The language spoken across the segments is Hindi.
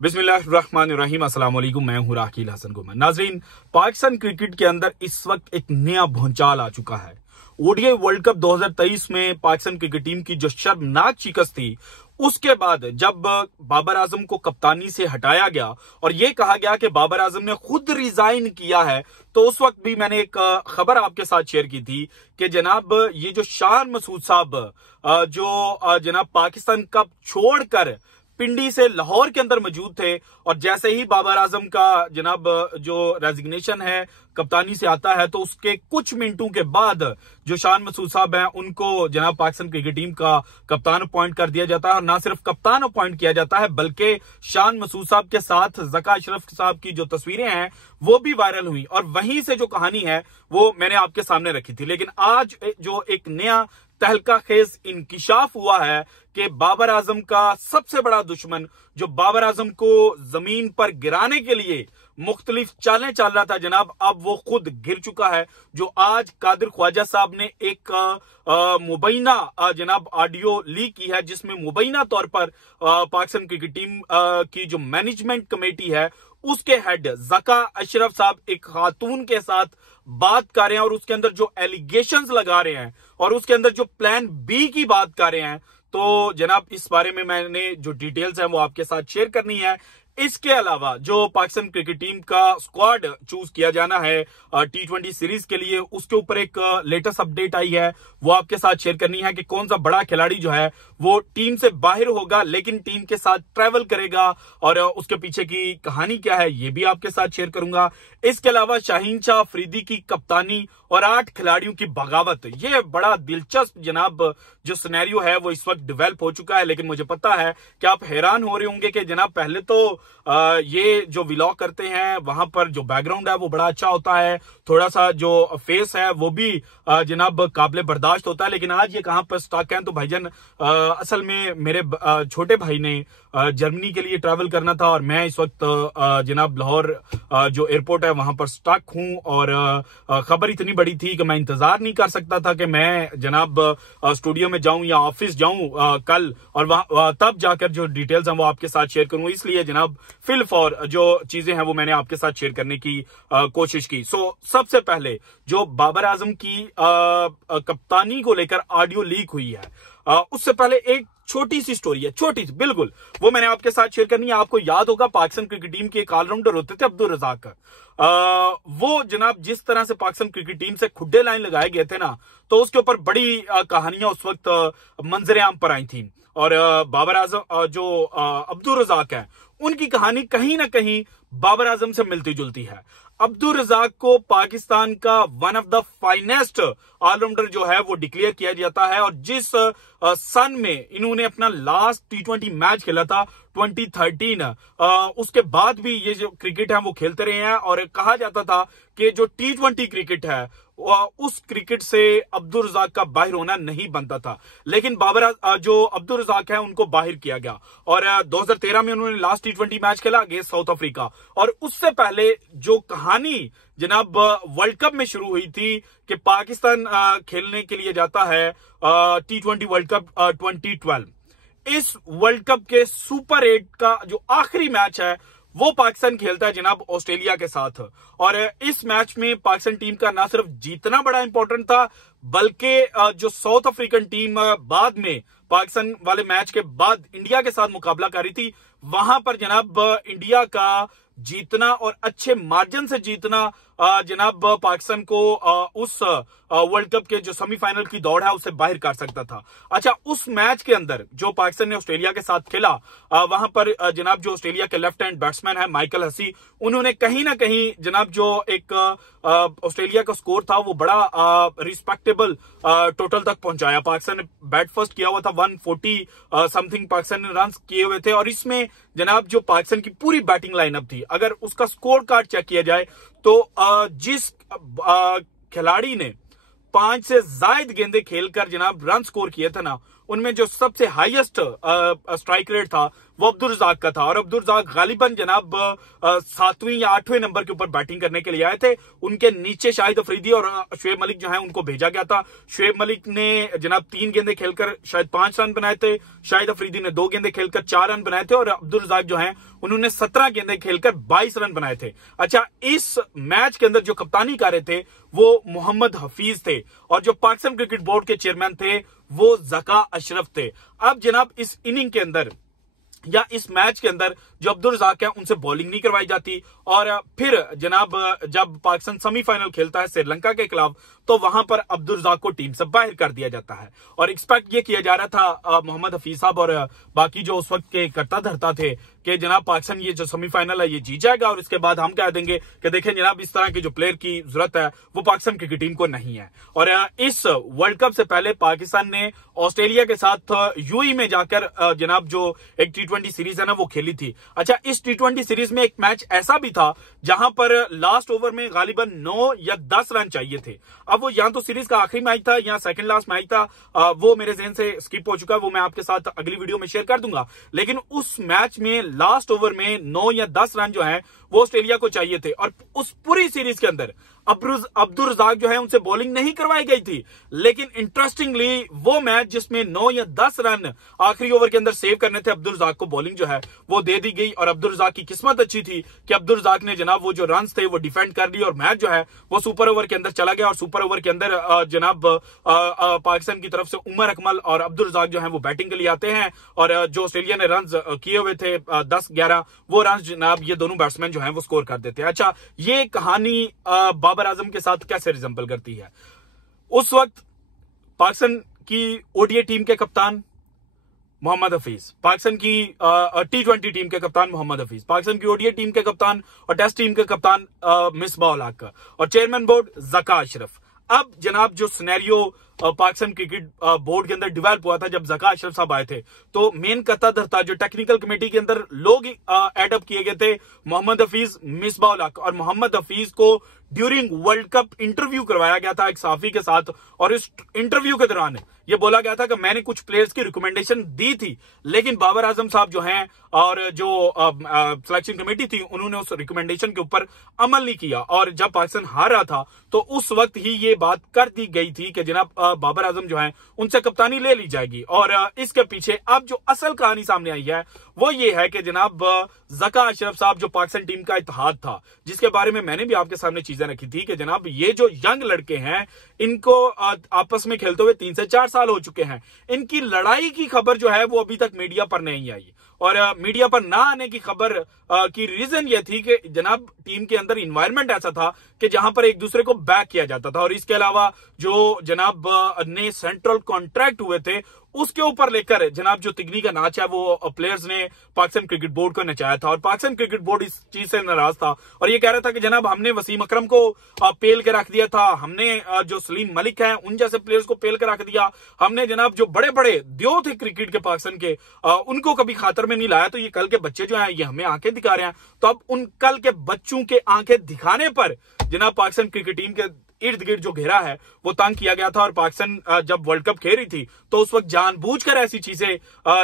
बिस्मिल्लाहिर्रहमानिर्रहीम। अस्सलाम वालेकुम। मैं हूं राकील हसन गुमान। नाजरीन, पाकिस्तान क्रिकेट के अंदर इस वक्त एक नया भूचाल आ चुका है। ओडीआई वर्ल्ड कप 2023 में पाकिस्तान क्रिकेट टीम की जो शर्मनाक शिकस्त थी, उसके बाद जब बाबर आजम को कप्तानी से हटाया गया और यह कहा गया कि बाबर आजम ने खुद रिजाइन किया है, तो उस वक्त भी मैंने एक खबर आपके साथ शेयर की थी कि जनाब ये जो शान मसूद साहब जो जनाब पाकिस्तान कप छोड़कर पिंडी से लाहौर के अंदर मौजूद थे, और जैसे ही बाबर आजम का जनाब जो रेजिग्नेशन है कप्तानी से आता है, तो उसके कुछ मिनटों के बाद जो शान मसूद साहब हैं उनको जनाब पाकिस्तान क्रिकेट टीम का कप्तान अपॉइंट कर दिया जाता है। और ना सिर्फ कप्तान अपॉइंट किया जाता है, बल्कि शान मसूद साहब के साथ ज़का अशरफ साहब की जो तस्वीरें हैं वो भी वायरल हुई, और वहीं से जो कहानी है वो मैंने आपके सामने रखी थी। लेकिन आज जो एक नया तहलका खेज इंकिशाफ हुआ है कि बाबर आजम का सबसे बड़ा दुश्मन, जो बाबर आजम को जमीन पर गिराने के लिए मुख्तलिफ चालें चल रहा था जनाब, अब वो खुद गिर चुका है। जो आज कादिर ख्वाजा साहब ने एक मुबैना जनाब ऑडियो लीक की है, जिसमें मुबैना तौर पर पाकिस्तान क्रिकेट टीम की जो मैनेजमेंट कमेटी है उसके हेड ज़का अशरफ साहब एक खातून के साथ बात कर रहे हैं, और उसके अंदर जो एलिगेशंस लगा रहे हैं और उसके अंदर जो प्लान बी की बात कर रहे हैं, तो जनाब इस बारे में मैंने जो डिटेल्स हैं वो आपके साथ शेयर करनी है। इसके अलावा जो पाकिस्तान क्रिकेट टीम का स्क्वाड चूज किया जाना है T20 सीरीज के लिए, उसके ऊपर एक लेटेस्ट अपडेट आई है, वो आपके साथ शेयर करनी है कि कौन सा बड़ा खिलाड़ी जो है वो टीम से बाहर होगा लेकिन टीम के साथ ट्रैवल करेगा, और उसके पीछे की कहानी क्या है ये भी आपके साथ शेयर करूंगा। इसके अलावा शाहीन शाह अफरीदी की कप्तानी और 8 खिलाड़ियों की बगावत, ये बड़ा दिलचस्प जनाब जो सिनेरियो है वो इस वक्त डेवलप हो चुका है। लेकिन मुझे पता है कि आप हैरान हो रहे होंगे कि जनाब पहले तो ये जो व्लॉग करते हैं वहां पर जो बैकग्राउंड है वो बड़ा अच्छा होता है, थोड़ा सा जो फेस है वो भी जनाब काबिल बर्दाश्त होता है, लेकिन आज ये कहां पर स्टक है। तो भाईजान असल में मेरे छोटे भाई ने जर्मनी के लिए ट्रैवल करना था, और मैं इस वक्त जनाब लाहौर जो एयरपोर्ट है वहां पर स्टक हूं, और खबर इतनी बड़ी थी कि मैं इंतजार नहीं कर सकता था कि मैं जनाब स्टूडियो में जाऊं या ऑफिस जाऊं कल, और वहां तब जाकर जो डिटेल्स हैं वो आपके साथ शेयर करूंगा। इसलिए जनाब फिल फॉर जो चीजें हैं वो मैंने आपके साथ शेयर करने की कोशिश की। सबसे पहले जो बाबर आजम की कप्तानी को लेकर ऑडियो लीक हुई है, उससे पहले एक छोटी सी स्टोरी है, छोटी सी बिल्कुल, वो मैंने आपके साथ शेयर करनी है। आपको याद होगा पाकिस्तान क्रिकेट टीम के एक ऑलराउंडर होते थे अब्दुल रजाक, वो जनाब जिस तरह से पाकिस्तान क्रिकेट टीम से खुड्डे लाइन लगाए गए थे ना, तो उसके ऊपर बड़ी कहानियां उस वक्त मंजरे आम पर आई थी। और बाबर आजम जो अब्दुल रजाक है उनकी कहानी कहीं ना कहीं बाबर आजम से मिलती जुलती है। अब्दुल रजाक को पाकिस्तान का one of the finest allrounder जो है वो डिक्लेयर किया जाता है, और जिस सन में इन्होंने अपना लास्ट T20 मैच खेला था 2013, उसके बाद भी ये जो क्रिकेट है वो खेलते रहे हैं, और कहा जाता था कि जो T20 क्रिकेट है उस क्रिकेट से अब्दुल रजाक का बाहर होना नहीं बनता था, लेकिन बाबर जो अब्दुल रजाक है उनको बाहर किया गया, और 2013 में उन्होंने लास्ट T20 मैच खेला अगेंस्ट साउथ अफ्रीका। और उससे पहले जो कहानी जनाब वर्ल्ड कप में शुरू हुई थी कि पाकिस्तान खेलने के लिए जाता है T20 वर्ल्ड कप 2012, इस वर्ल्ड कप के सुपर 8 का जो आखिरी मैच है वो पाकिस्तान खेलता है जनाब ऑस्ट्रेलिया के साथ, और इस मैच में पाकिस्तान टीम का ना सिर्फ जीतना बड़ा इंपॉर्टेंट था, बल्कि जो साउथ अफ्रीकन टीम बाद में पाकिस्तान वाले मैच के बाद इंडिया के साथ मुकाबला कर रही थी, वहां पर जनाब इंडिया का जीतना और अच्छे मार्जिन से जीतना जनाब पाकिस्तान को उस वर्ल्ड कप के जो सेमीफाइनल की दौड़ है उससे बाहर कर सकता था। अच्छा, उस मैच के अंदर जो पाकिस्तान ने ऑस्ट्रेलिया के साथ खेला, वहां पर जनाब जो ऑस्ट्रेलिया के लेफ्ट हैंड बैट्समैन है माइकल हसी, उन्होंने कहीं ना कहीं जनाब जो एक ऑस्ट्रेलिया का स्कोर था वो बड़ा रिस्पेक्टेबल टोटल तक पहुंचाया। पाकिस्तान ने बैट फर्स्ट किया हुआ था, 140 समथिंग पाकिस्तान ने रन किए हुए थे, और इसमें जनाब जो पाकिस्तान की पूरी बैटिंग लाइनअप थी, अगर उसका स्कोर कार्ड चेक किया जाए तो जिस खिलाड़ी ने 5 से ज्यादा गेंदें खेलकर जनाब रन स्कोर किए थे ना, उनमें जो सबसे हाईएस्ट स्ट्राइक रेट था वो अब्दुल रज़ाक का था और अब्दुल रज़ाक गालिबन जनाब 7वें या 8वें नंबर के ऊपर बैटिंग करने के लिए आए थे। उनके नीचे शाहिद अफरीदी और शुएब मलिक जो है उनको भेजा गया था। शुएब मलिक ने जनाब 3 गेंदें खेलकर शायद 5 रन बनाए थे, शाहिद अफरीदी ने 2 गेंदें खेलकर 4 रन बनाए थे और अब्दुल रज़ाक जो है उन्होंने 17 गेंदें खेलकर 22 रन बनाए थे। अच्छा, इस मैच के अंदर जो कप्तानी कर रहे थे वो मोहम्मद हफीज थे और जो पाकिस्तान क्रिकेट बोर्ड के चेयरमैन थे वो ज़का अशरफ थे। अब जनाब इस इनिंग के अंदर या इस मैच के अंदर जो अब्दुल रज़ाक है उनसे बॉलिंग नहीं करवाई जाती और फिर जनाब जब पाकिस्तान सेमीफाइनल खेलता है श्रीलंका के खिलाफ तो वहां पर अब्दुल रज़ाक को टीम से बाहर कर दिया जाता है और एक्सपेक्ट ये किया जा रहा था मोहम्मद हफीज साहब और बाकी जो उस वक्त के करता धरता थे कि जनाब पाकिस्तान ये जो सेमीफाइनल है ये जीत जाएगा और इसके बाद हम कह देंगे कि देखें जनाब इस तरह के जो प्लेयर की जरूरत है वो पाकिस्तान क्रिकेट टीम को नहीं है। और इस वर्ल्ड कप से पहले पाकिस्तान ने ऑस्ट्रेलिया के साथ यूएई में जाकर जनाब जो एक T20 सीरीज है ना वो खेली थी। अच्छा, इस T20 सीरीज में एक मैच ऐसा भी था जहां पर लास्ट ओवर में गालिबन 9 या 10 रन चाहिए थे। अब वो या तो सीरीज का आखिरी मैच था या सेकंड लास्ट मैच था, वो मेरे ज़हन से स्किप हो चुका है, वो मैं आपके साथ अगली वीडियो में शेयर कर दूंगा। लेकिन उस मैच में लास्ट ओवर में 9 या 10 रन जो है वो ऑस्ट्रेलिया को चाहिए थे और उस पूरी सीरीज के अंदर अब्दुल रज़ाक जो है उनसे बॉलिंग नहीं करवाई गई थी। लेकिन इंटरेस्टिंगली वो मैच जिसमें 9 या 10 रन आखिरी ओवर के अंदर सेव करने थे, अब्दुल रज़ाक को बॉलिंग जो है वो दे दी गई और अब्दुल रज़ाक की किस्मत अच्छी थी कि अब्दुल रज़ाक ने जनाब वो जो रन थे वो डिफेंड कर ली और मैच जो है वो सुपर ओवर के अंदर चला गया और सुपर ओवर के अंदर जनाब पाकिस्तान की तरफ से उमर अकमल और अब्दुल रज़ाक जो है वो बैटिंग के लिए आते हैं और जो ऑस्ट्रेलिया ने रन किए हुए थे 10-11 वो रन जनाब ये दोनों बैट्समैन जो है वो स्कोर कर देते हैं। अच्छा, ये कहानी बाबर आजम के साथ कैसे रिजेंबल करती है? उस वक्त पाकिस्तान की ओडीआई टीम के कप्तान मोहम्मद हफीज, पाकिस्तान की T20 टीम के कप्तान मोहम्मद हफीज, पाकिस्तान की ओडीआई टीम के कप्तान और टेस्ट टीम के कप्तान मिसबाह उल हक और चेयरमैन बोर्ड ज़का अशरफ। अब जनाब जो सिनेरियो पाकिस्तान क्रिकेट बोर्ड के अंदर डेवलप हुआ था जब ज़का अशरफ साहब आए थे तो मेन करता धरता जो टेक्निकल कमेटी के अंदर लोग एडअप किए गए थे मोहम्मद हफीज, मिसबाह उल हक और मोहम्मद हफीज को ड्यूरिंग वर्ल्ड कप इंटरव्यू करवाया गया था एक सहाफी के साथ और इस इंटरव्यू के दौरान ये बोला गया था कि मैंने कुछ प्लेयर्स की रिकमेंडेशन दी थी लेकिन बाबर आजम साहब जो हैं और जो सिलेक्शन कमेटी थी उन्होंने उस रिकमेंडेशन के ऊपर अमल नहीं किया और जब पाकिस्तान हार रहा था तो उस वक्त ही ये बात कर दी गई थी कि जनाब बाबर आजम जो है उनसे कप्तानी ले ली जाएगी। और इसके पीछे अब जो असल कहानी सामने आई है वो ये है कि जनाब ज़का अशरफ साहब जो पाकिस्तान टीम का इत्तेहाद था जिसके बारे में मैंने भी आपके सामने चीजें रखी थी कि जनाब ये जो यंग लड़के हैं इनको आपस में खेलते हुए 3 से 4 साल हो चुके हैं, इनकी लड़ाई की खबर जो है वो अभी तक मीडिया पर नहीं आई और मीडिया पर ना आने की खबर की रीजन ये थी कि जनाब टीम के अंदर इन्वायरमेंट ऐसा था कि जहां पर एक दूसरे को बैक किया जाता था और इसके अलावा जो जनाब ने सेंट्रल कॉन्ट्रैक्ट हुए थे उसके ऊपर लेकर जनाब जो तिगनी का नाच है वो प्लेयर्स ने पाकिस्तान क्रिकेट बोर्ड को नचाया था और पाकिस्तान क्रिकेट बोर्ड इस चीज से नाराज था और ये कह रहा था कि जनाब हमने वसीम अकरम को पेल के रख दिया था, हमने जो सलीम मलिक हैं उन जैसे प्लेयर्स को पेल के रख दिया, हमने जनाब जो बड़े बड़े द्यो थे क्रिकेट के पाकिस्तान के उनको कभी खातर में नहीं लाया, तो ये कल के बच्चे जो हैं ये हमें आंखें दिखा रहे हैं। तो अब उन कल के बच्चों के आंखें दिखाने पर जनाब पाकिस्तान क्रिकेट टीम के इर्द गिर्द जो घेरा है वो तंग किया गया था और पाकिस्तान जब वर्ल्ड कप खेल रही थी तो उस वक्त जानबूझकर ऐसी चीजें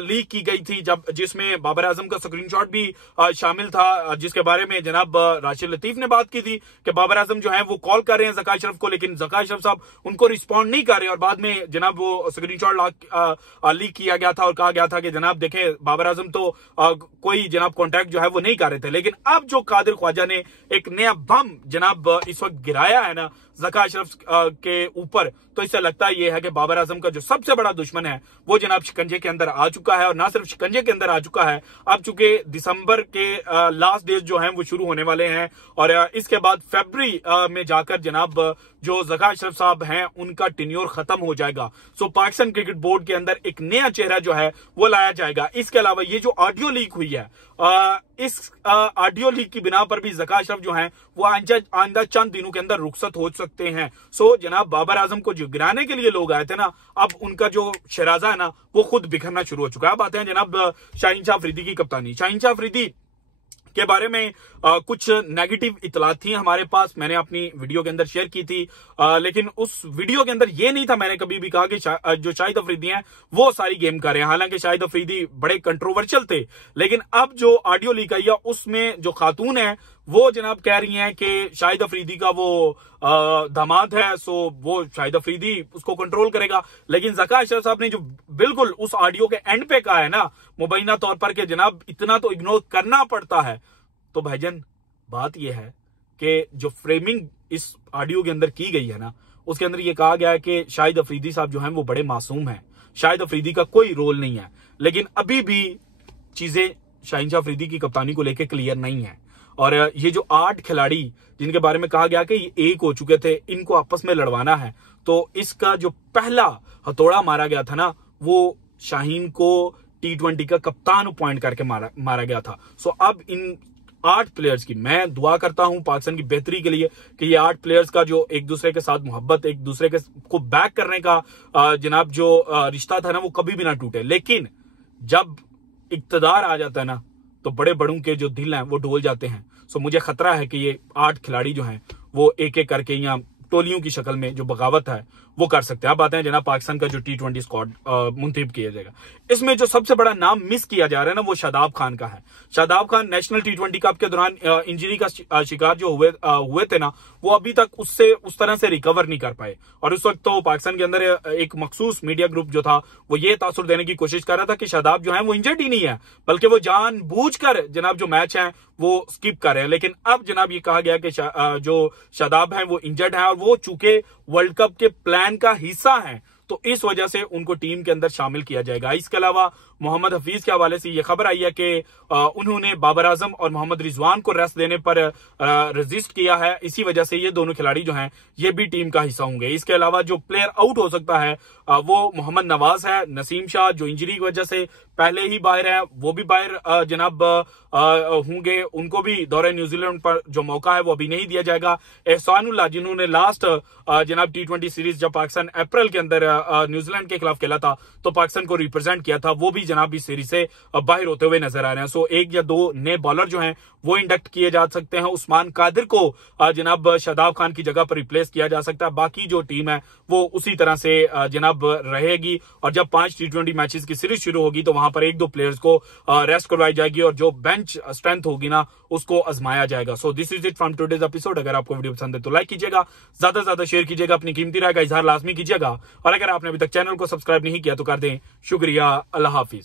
लीक की गई थी जब जिसमें बाबर आजम का स्क्रीनशॉट भी शामिल था जिसके बारे में जनाब राशिद लतीफ ने बात की थी कि बाबर आजम जो है वो कॉल कर रहे हैं ज़का अशरफ को लेकिन ज़का अशरफ साहब उनको रिस्पॉन्ड नहीं कर रहे और बाद में जनाब वो स्क्रीनशॉट लीक किया गया था और कहा गया था कि जनाब देखें बाबर आजम तो कोई जनाब कॉन्टैक्ट जो है वो नहीं कर रहे थे। लेकिन अब जो कादिर ख्वाजा ने एक नया बम जनाब इस वक्त गिराया है ना ज़का अशरफ के ऊपर, तो इससे लगता है ये है कि बाबर आजम का जो सबसे बड़ा दुश्मन है वो जनाब शिकंजे के अंदर आ चुका है और ना सिर्फ शिकंजे के अंदर आ चुका है, अब चूंकि दिसंबर के लास्ट डेज जो हैं वो शुरू होने वाले हैं और इसके बाद फरवरी में जाकर जनाब जो ज़का अशरफ साहब हैं उनका टेन्योर खत्म हो जाएगा। सो पाकिस्तान क्रिकेट बोर्ड के अंदर एक नया चेहरा जो है वो लाया जाएगा। इसके अलावा ये जो ऑडियो लीक हुई है इस ऑडियो लीक की बिना पर भी ज़का अशरफ जो हैं वो आइंदा चंद दिनों के अंदर रुखसत हो सकते हैं। सो जनाब बाबर आजम को जो गिराने के लिए लोग आए थे ना, अब उनका जो शराजा है ना वो खुद बिखरना शुरू हो चुका है। अब आते हैं जनाब शाहीन शाह अफरीदी की कप्तानी। शाहीन शाह अफरीदी के बारे में कुछ नेगेटिव इतलात थी हमारे पास, मैंने अपनी वीडियो के अंदर शेयर की थी, लेकिन उस वीडियो के अंदर ये नहीं था मैंने कभी भी कहा कि जो शाहिद अफरीदी हैं वो सारी गेम कर रहे हैं। हालांकि शाहिद अफरीदी बड़े कंट्रोवर्शियल थे, लेकिन अब जो ऑडियो लीक आई है उसमें जो खातून है वो जनाब कह रही हैं कि शाहिद अफरीदी का वो दामाद है, सो वो शाहिद अफरीदी उसको कंट्रोल करेगा। लेकिन ज़का अशरफ साहब ने जो बिल्कुल उस ऑडियो के एंड पे कहा है ना मुबैना तौर पर कि जनाब इतना तो इग्नोर करना पड़ता है, तो भाईजान बात यह है कि जो फ्रेमिंग इस ऑडियो के अंदर की गई है ना, उसके अंदर यह कहा गया है कि शाहिद अफरीदी साहब जो हैं वो बड़े मासूम हैं, शाहिद अफरीदी का कोई रोल नहीं है। लेकिन अभी भी चीजें शाहीन शाह अफरीदी की कप्तानी को लेकर क्लियर नहीं है। और ये जो 8 खिलाड़ी जिनके बारे में कहा गया कि ये एक हो चुके थे, इनको आपस में लड़वाना है, तो इसका जो पहला हथौड़ा मारा गया था ना, वो शाहीन को T20 का कप्तान अपॉइंट करके मारा गया था। सो अब इन 8 प्लेयर्स की मैं दुआ करता हूं पाकिस्तान की बेहतरी के लिए कि ये 8 प्लेयर्स का जो एक दूसरे के साथ मोहब्बत, एक दूसरे के को बैक करने का जनाब जो रिश्ता था ना, वो कभी भी ना टूटे। लेकिन जब इक्तदार आ जाता है ना, तो बड़े बड़ों के जो दिल हैं वो डोल जाते हैं। सो मुझे खतरा है कि ये 8 खिलाड़ी जो हैं वो एक एक करके या टोलियों की शक्ल में जो बगावत है वो कर सकते हैं। अब आते हैं जनाब पाकिस्तान का जो T20 स्क्वाड मुंतखब किया जाएगा, इसमें जो सबसे बड़ा नाम मिस किया जा रहा है ना, वो शादाब खान का है। Shadab Khan national T20 cup के दौरान इंजरी का शिकार जो हुए थे ना, वो अभी तक उससे उस तरह से रिकवर नहीं कर पाए। और उस वक्त तो पाकिस्तान के अंदर एक मखसूस मीडिया ग्रुप जो था वो ये तासुर देने की कोशिश कर रहा था कि शादाब जो है वो इंजर्ड ही नहीं है, बल्कि वो जानबूझकर जनाब जो मैच है वो स्किप कर रहे हैं। लेकिन अब जनाब ये कहा गया कि जो शादाब है वो इंजर्ड है, और वो चूंकि वर्ल्ड कप के प्लान का हिस्सा है, तो इस वजह से उनको टीम के अंदर शामिल किया जाएगा। इसके अलावा मोहम्मद हफीज के हवाले से यह खबर आई है कि उन्होंने बाबर आजम और मोहम्मद रिजवान को रेस्ट देने पर रेजिस्ट किया है, इसी वजह से ये दोनों खिलाड़ी जो हैं ये भी टीम का हिस्सा होंगे। इसके अलावा जो प्लेयर आउट हो सकता है वो मोहम्मद नवाज है, नसीम शाह जो इंजरी की वजह से पहले ही बाहर है वो भी बाहर जनाब होंगे, उनको भी दौरे न्यूजीलैंड पर जो मौका है वो अभी नहीं दिया जाएगा। एहसानुल्लाह जिन्होंने लास्ट जनाब T20 सीरीज जब पाकिस्तान अप्रैल के अंदर न्यूजीलैंड के खिलाफ खेला था तो पाकिस्तान को रिप्रेजेंट किया था, वो भी जनाब इस सीरीज से बाहर होते हुए नजर आ रहे हैं। सो 1 या 2 नए बॉलर जो हैं वो इंडक्ट किए जा सकते हैं। उस्मान कादिर को जनाब शादाब खान की जगह पर रिप्लेस किया जा सकता है। बाकी जो टीम है वो उसी तरह से जनाब रहेगी, और जब 5 T20 मैचेस की सीरीज शुरू होगी तो वहां पर 1-2 प्लेयर्स को रेस्ट करवाई जाएगी और जो बेंच स्ट्रेंथ होगी ना उसको आजमाया जाएगा। So this is it from today's episode. अगर आपको वीडियो पसंद है तो लाइक कीजिएगा, ज्यादा से ज्यादा शेयर कीजिएगा, अपनी कीमती राय का इजहार लाजमी कीजिएगा, और अगर आपने अभी तक चैनल को सब्सक्राइब नहीं किया तो कर दें। शुक्रिया, अल्लाह हाफिज।